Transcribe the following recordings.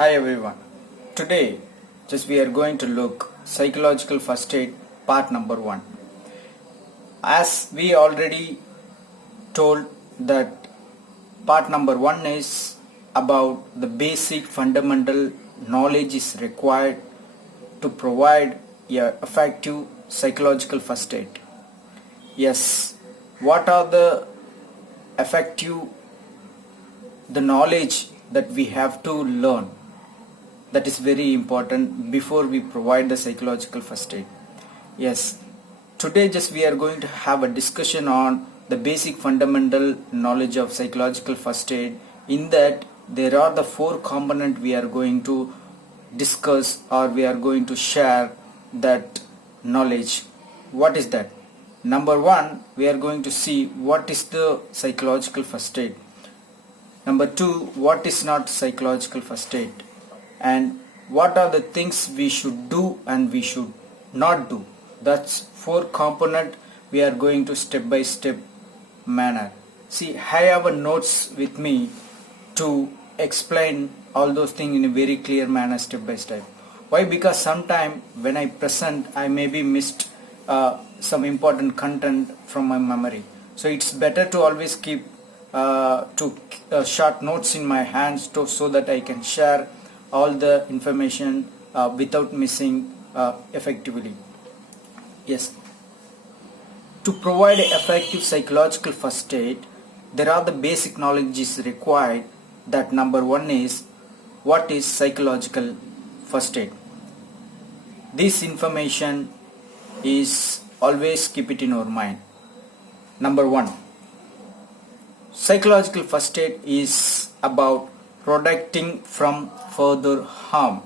Hi everyone. Today just we are going to look psychological first aid part number 1. As we already told that part number 1 is about the basic fundamental knowledge is required to provide a effective psychological first aid. Yes, what are the effective the knowledge that we have to learn, that is very important before we provide the psychological first aid. Yes, today just we are going to have a discussion on the basic fundamental knowledge of psychological first aid. In that there are the 4 components we are going to discuss, or we are going to share that knowledge. What is that? Number 1, we are going to see what is the psychological first aid. Number 2, what is not psychological first aid, and what are the things we should do and we should not do. That's 4 component we are going to step by step manner. See, I have a notes with me to explain all those things in a very clear manner step by step. Why? Because sometime when I present I may be missed some important content from my memory. So it's better to always keep short notes in my hands so that I can share all the information without missing effectively. Yes, to provide effective psychological first aid, there are the basic knowledges required. That number 1 is what is psychological first aid. This information is always keep it in our mind. Number 1, psychological first aid is about protecting from further harm.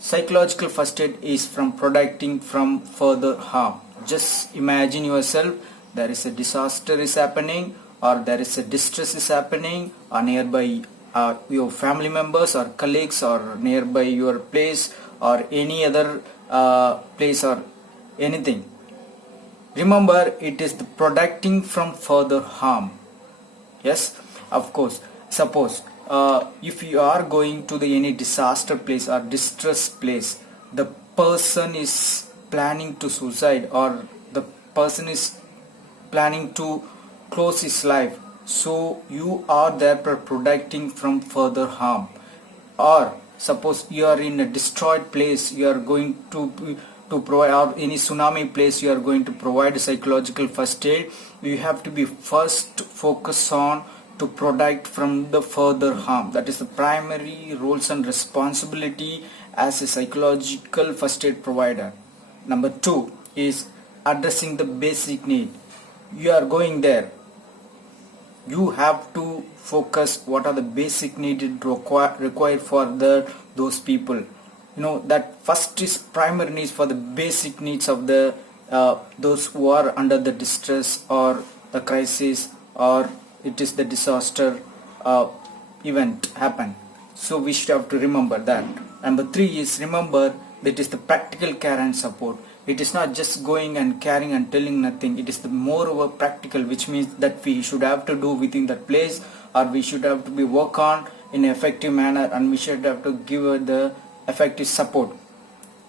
Psychological first aid is from protecting from further harm. Just imagine yourself, there is a disaster is happening, or there is a distress is happening, or nearby your family members or colleagues, or nearby your place, or any other place, or anything. Remember, it is the protecting from further harm. Yes, of course. Suppose if you are going to the any disaster place or distress place, the person is planning to suicide, or the person is planning to close his life, so you are there for protecting from further harm. Or suppose you are in a destroyed place, you are going to provide, or any tsunami place, you are going to provide psychological first aid. You have to be first focus on to protect from the further harm. That is the primary roles and responsibility as a psychological first aid provider. Number 2 is addressing the basic need. You are going there, you have to focus what are the basic needed required for those people. You know that first is primary needs for the basic needs of the those who are under the distress or the crisis, or it is the disaster event happen. So we should have to remember that. Number 3 is remember that is the practical care and support. It is not just going and caring and telling nothing. It is the more over practical, which means that we should have to do within that place, or we should have to be work on in an effective manner, and we should have to give the effective support.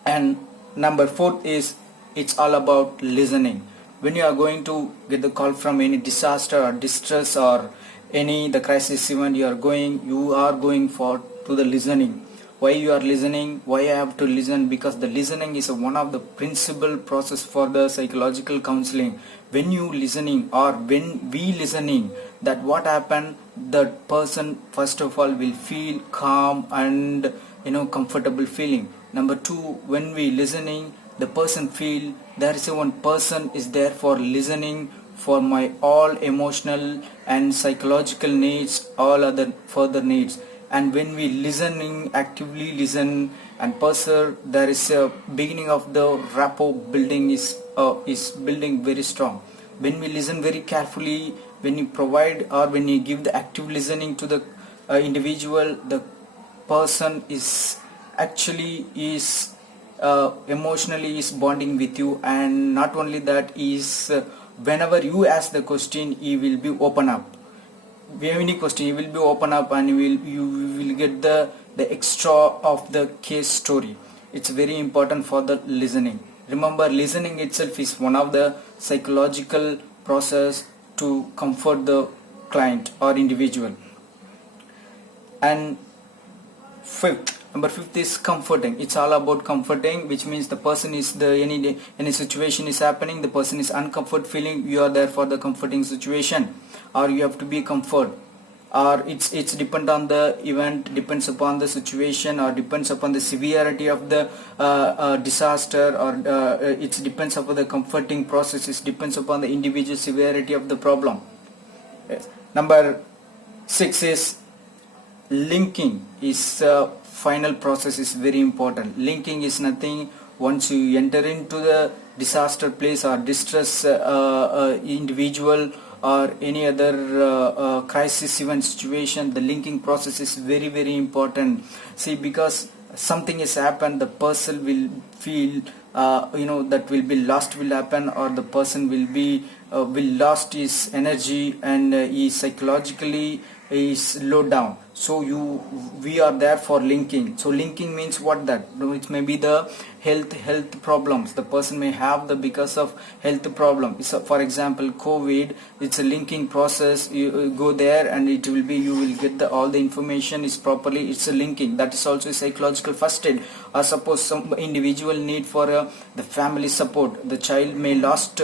And number 4 is it's all about listening. When you are going to get the call from any disaster or distress or any the crisis event, you are going for to the listening. Why you are listening? Why I have to listen? Because the listening is one of the principal process for the psychological counseling. When you listening, or when we listening, that what happen, the person first of all will feel calm and comfortable feeling. Number 2, when we listening, the person feel there is one person is there for listening for my all emotional and psychological needs, all other further needs. And when we listening, actively listen and pursue, there is a beginning of the rapport building is building very strong. When we listen very carefully, when you provide or when you give the active listening to the individual, the person is actually is emotionally is bonding with you. And not only that, is whenever you ask the question, he will be open up. We have any question, you will be open up, and you will get the extra of the case story. It's very important for the listening. Remember, listening itself is one of the psychological process to comfort the client or individual. And number fifth is comforting. It's all about comforting, which means the person is the any situation is happening, the person is uncomfort feeling, you are there for the comforting situation, or you have to be comfort, or it's depend on the event, depends upon the situation, or depends upon the severity of the disaster, or it depends upon the comforting process, it depends upon the individual severity of the problem. Yes. Number 6 is linking. Is final process is very important. Linking is nothing. Once you enter into the disaster place or distress individual or any other crisis event situation, the linking process is very, very important. See, because something has happened, the person will feel that will be lost will happen, or the person will be will lost his energy, and he psychologically is low down. So we are there for linking. So linking means what? That it may be the health problems the person may have because of health problem. So for example, COVID, it's a linking process. You go there and it will be, you will get all the information is properly. It's a linking. That is also a psychological first aid. Or suppose some individual need for the family support. The child may lost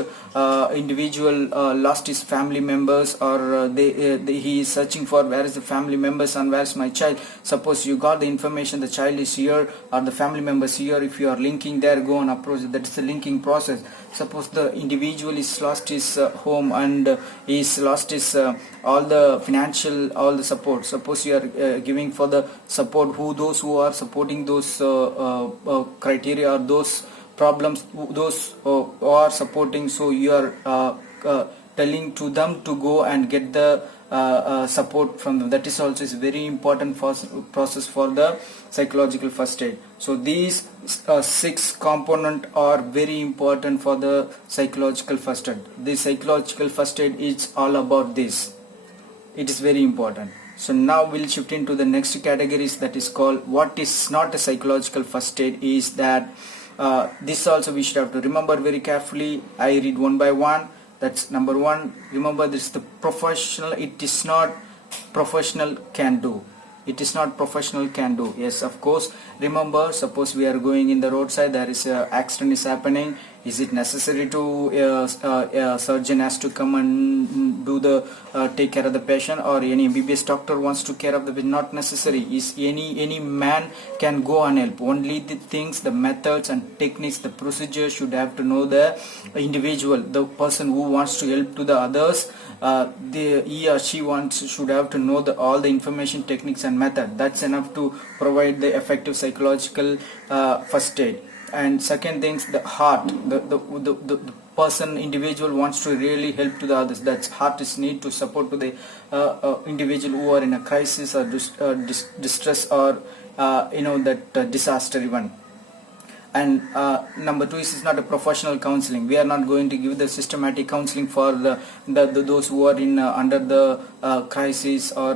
individual lost his family members, or he is searching for where is the family members and where is my child. Suppose you got the information the child is here or the family members here. If you are linking there, go and approach it. That is the linking process. Suppose the individual is lost his home and is lost his all the financial, all the support. Suppose you are giving for the support, those who are supporting those criteria or those problems, those who are supporting. So you are telling to them to go and get the support from them. That is also is very important process for the psychological first aid. So these 6 components are very important for the psychological first aid. The psychological first aid is all about this. It is very important. So now we'll shift into the next categories, that is called what is not a psychological first aid. Is that this also we should have to remember very carefully. I read one by one. That's number 1. Remember, this is the professional. It is not professional can do. It is not professional can do. Yes, of course. Remember, suppose we are going in the roadside, there is a accident is happening. Is it necessary to a surgeon has to come and do the take care of the patient, or any MBBS doctor wants to care of the patient? Not necessary. Is any man can go and help. Only the things, the methods and techniques, the procedures should have to know the individual, the person who wants to help to the others. He or she should have to know all the information, techniques and method. That's enough to provide the effective psychological first aid. And second things, the heart, the person, individual wants to really help to the others. That's heart is need to support to the individual who are in a crisis or distress or that disaster event. And number 2 is not a professional counseling. We are not going to give the systematic counseling for those who are in under the crisis or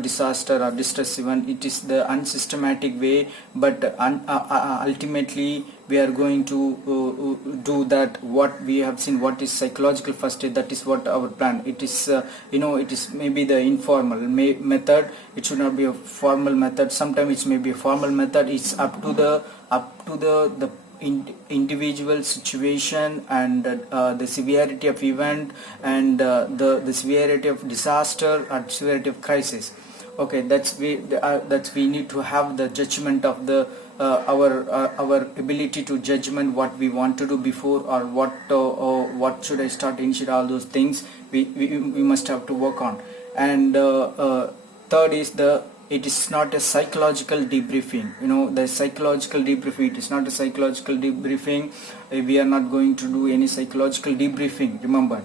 disaster or distress event. It is the unsystematic way, but ultimately we are going to do that. What we have seen, what is psychological first aid, that is what our plan. It is it is maybe the informal method. It should not be a formal method. Sometimes it may be a formal method. It's up to the individual situation and the severity of event and the severity of disaster or severity of crisis. Okay, that's we need to have the judgment of the our ability to judgment what we want to do before, or what should I start, initiate, all those things we must have to work on. And third is it is not a psychological debriefing. The psychological debriefing, it is not a psychological debriefing. We are not going to do any psychological debriefing, remember.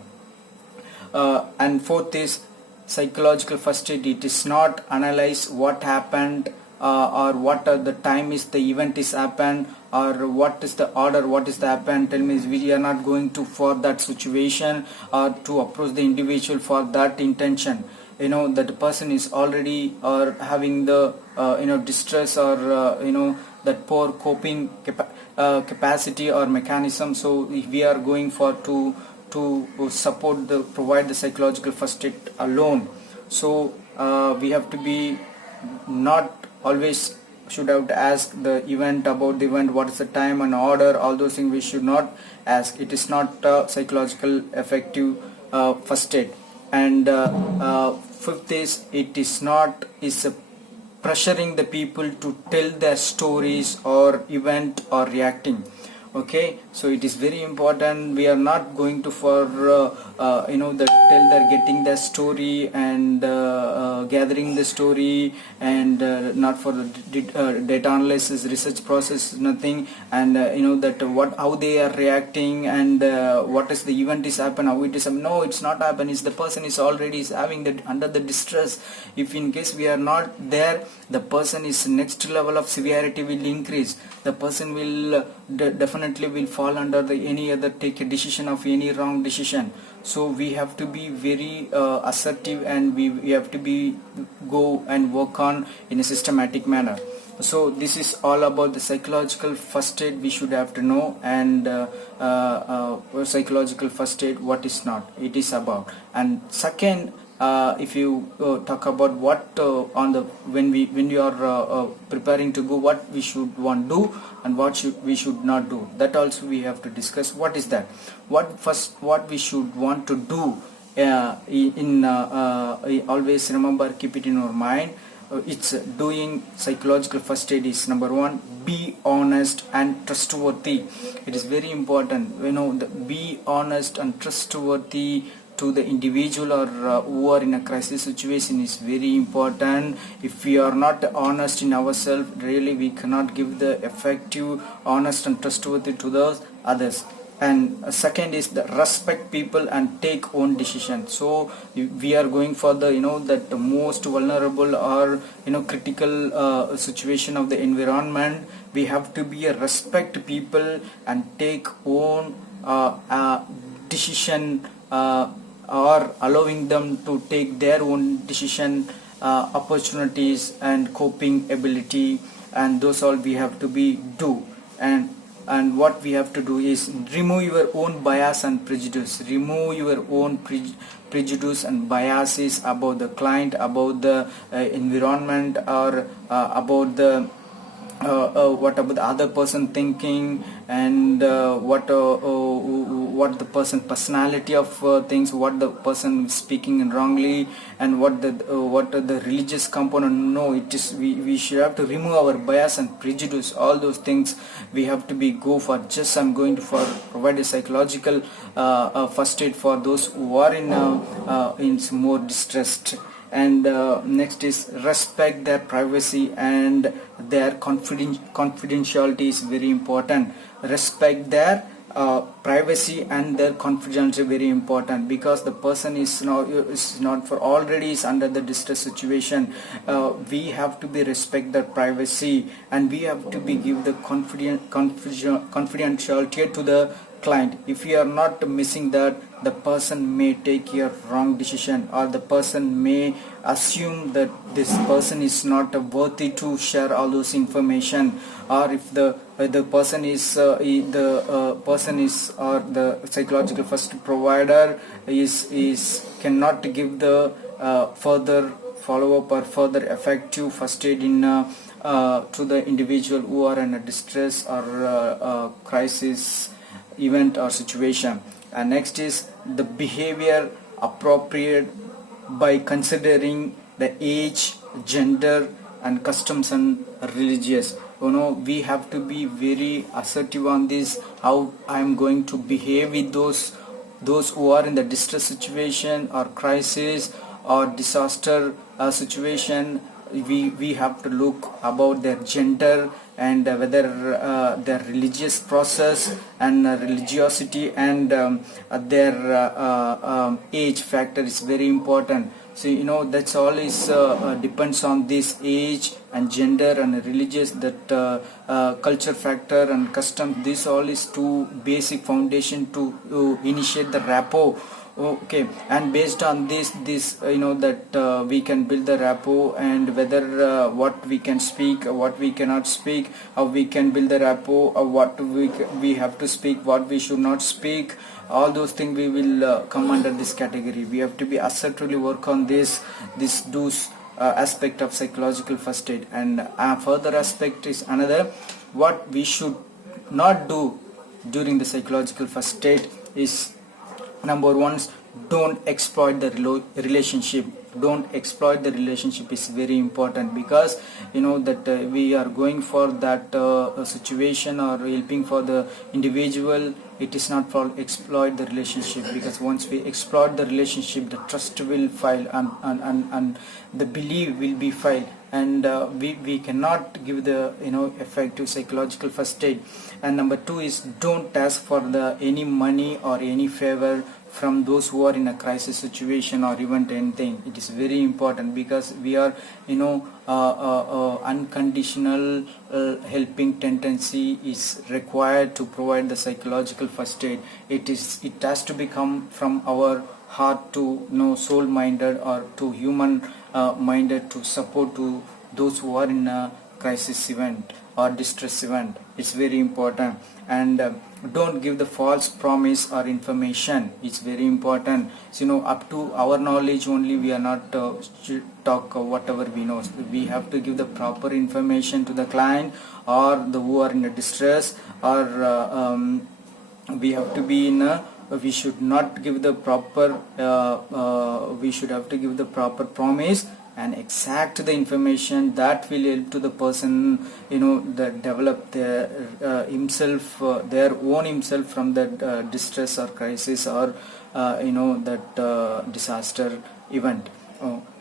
And fourth is psychological first aid. It is not analyze what happened or what the time is the event is happened, or what is the order, what is the happened. Tell me, we are not going to for that situation or to approach the individual for that intention. that the person is already or having the distress or that poor coping capacity or mechanism. So we are going for to provide the psychological first aid alone. So we have to be not always should have to ask the event about the event, what is the time and order, all those things we should not ask. It is not psychological effective first aid. And fifth is, it is not is pressuring the people to tell their stories or event or reacting. Okay, so it is very important. We are not going to for the tell they're getting the story and gathering the story and not for the data analysis research process, nothing. And that what how they are reacting and what is the event is happen, how it is happen. No, it's not happen. It's the person is already is having that under the distress. If in case we are not there, the person is next level of severity will increase. The person will definitely will fall under the any other take a decision of any wrong decision. So we have to be very assertive, and we have to be go and work on in a systematic manner. So this is all about the psychological first aid we should have to know. And psychological first aid, what is not it is about. And second, if you talk about what on the when you are preparing to go, what we should want to do and what we should not do, that also we have to discuss. What is that? What we should want to do always remember, keep it in our mind. It's doing psychological first aid is number one, be honest and trustworthy. It is very important, be honest and trustworthy to the individual or who are in a crisis situation is very important. If we are not honest in ourselves, really we cannot give the effective, honest and trustworthy to the others. And second is the respect people and take own decision. So we are going for the that the most vulnerable or critical situation of the environment. We have to be a respect people and take own decision, or allowing them to take their own decision, opportunities and coping ability, and those all we have to be do. And what we have to do is remove your own bias and prejudice. Remove your own prejudice and biases about the client, about the environment, or about the what about the other person thinking, and what the person personality of things, what the person speaking wrongly, and what the religious component. No, it is we should have to remove our bias and prejudice. All those things we have to be go for. Just I'm going to for provide a psychological first aid for those who are in more distressed. And next is respect their privacy and their confidentiality is very important. Respect their privacy and their confidentiality very important, because the person is not for already is under the distress situation. We have to be respect their privacy, and we have to be give the confidentiality to the client. If we are not missing that, the person may take a wrong decision, or the person may assume that this person is not worthy to share all those information. Or if the person is person is or the psychological first provider is cannot give the further follow up or further effective first aid in to the individual who are in a distress or crisis event or situation. And next is the behavior appropriate by considering the age, gender and customs and religious. We have to be very assertive on this, how I am going to behave with those who are in the distress situation or crisis or disaster situation. We have to look about their gender and whether their religious process and religiosity and their age factor is very important. So that's all is depends on this age and gender and religious, that culture factor and custom. This all is two basic foundation to initiate the rapport Okay, and based on this that we can build the rapport, and whether what we can speak, what we cannot speak, how we can build the rapport, what we have to speak, what we should not speak. All those things we will come under this category. We have to be assertively work on this those aspect of psychological first aid. And further aspect is another, what we should not do during the psychological first aid is, number one, don't exploit the relationship. Don't exploit the relationship is very important, because that we are going for that situation or helping for the individual. It is not for exploit the relationship, because once we exploit the relationship, the trust will fail, and the belief will be failed, and we cannot give the effective psychological first aid. And number two is, don't ask for the any money or any favor from those who are in a crisis situation or even anything. It is very important, because we are unconditional helping tendency is required to provide the psychological first aid. It has to become from our heart to soul minded, or to human minded, to support to those who are in a crisis event or distress event. It's very important. And don't give the false promise or information. It's very important. So, up to our knowledge only, we are not talk whatever we know. We have to give the proper information to the client, or the who are in a distress, or we have to be in a, we should not give the proper we should have to give the proper promise and exact the information that will help to the person that develop their himself their own himself from that distress or crisis, or that disaster event.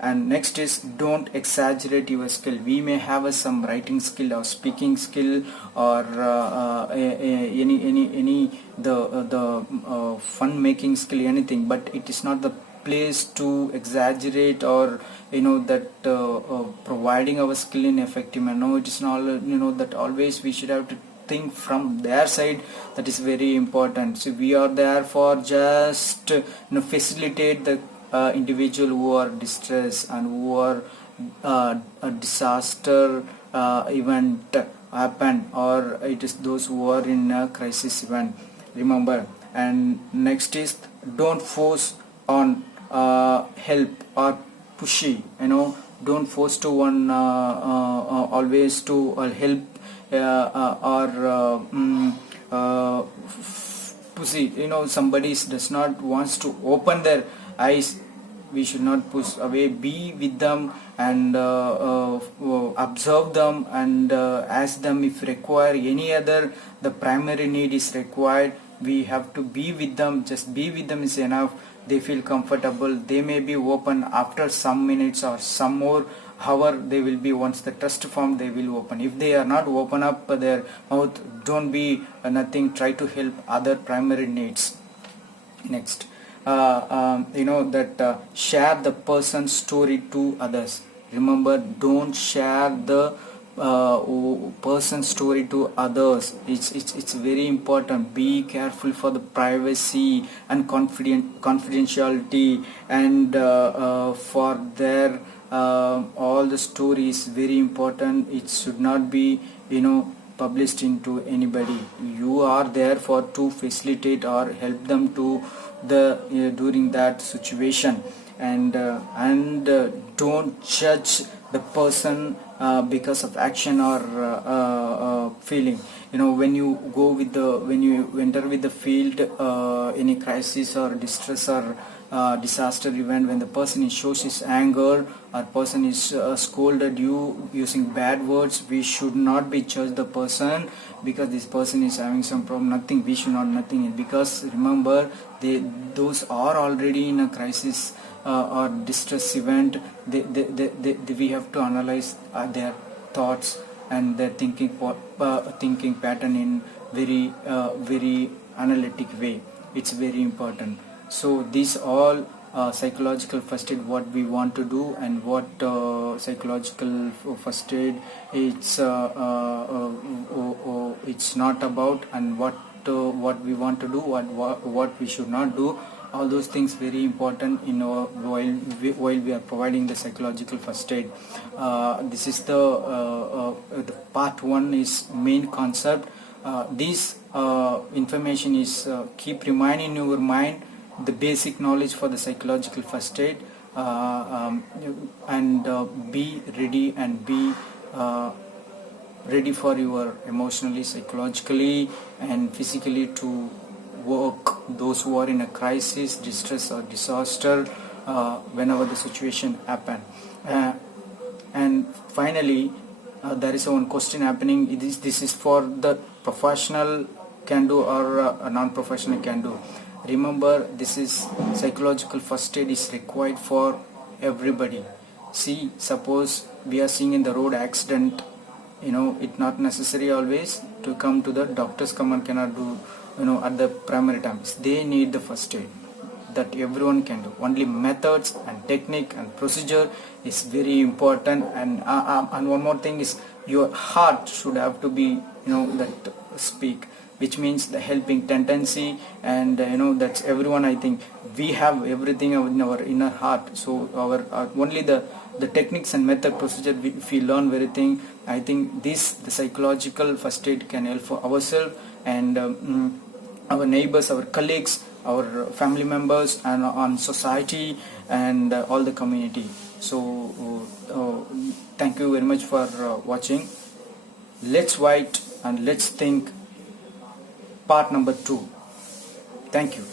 And next is, don't exaggerate your skill. We may have some writing skill or speaking skill, or any the fun making skill, anything, but it is not the place to exaggerate, or that providing our skill in effective manner. No, it is not that always we should have to think from their side. That is very important. So we are there for just facilitate the individual who are distressed, and who are a disaster event happen, or it is those who are in a crisis event. Remember. And next is, don't force on help or pushy. Don't force to one always to help or pushy. Somebody does not wants to open their eyes. We should not push away. Be with them, and observe them, and ask them if require any other, the primary need is required. We have to be with them. Just be with them is enough. They feel comfortable. They may be open after some minutes or some more hour. They will be, once the trust form, they will open. If they are not open up their mouth, don't be nothing. Try to help other primary needs. Next, that share the person's story to others. Remember, don't share the person's story to others. It's very important. Be careful for the privacy and confidentiality, and for their all the stories, very important. It should not be published into anybody. You are there for to facilitate or help them to the during that situation. And don't judge the person because of action or feeling. When you go with the, when you enter with the field, any crisis or distress or disaster event, when the person shows his anger, or person is scolded you using bad words, we should not be judge the person because this person is having some problem. Nothing, we should not nothing, because remember, those are already in a crisis or distress event. We have to analyze their thoughts and their thinking pattern in very very analytic way. It's very important. So these all psychological first aid what we want to do, and what psychological first aid it's not about, and what we want to do, what we should not do. all those things very important in our while we are providing the psychological first aid. This is the part 1 is main concept. This information is keep reminding in your mind the basic knowledge for the psychological first aid, and be ready and be ready for your emotionally, psychologically and physically to work those who are in a crisis, distress or disaster, whenever the situation happen. And finally, there is one question happening. This is for the professional can do or a non-professional can do. Remember, this is psychological first aid is required for everybody. See, suppose we are seeing in the road accident, it's not necessary always to come to the doctors cannot do at the primary times. They need the first aid that everyone can do. Only methods and technique and procedure is very important. And one more thing is your heart should have to be that speak, which means the helping tendency. And that's everyone. I think we have everything in our inner heart. So our only the techniques and method procedure, if we learn everything, I think the psychological first aid can help for ourselves and our neighbors, our colleagues, our family members, and on society and all the community. So thank you very much for watching. Let's wait and let's think part number 2. Thank you.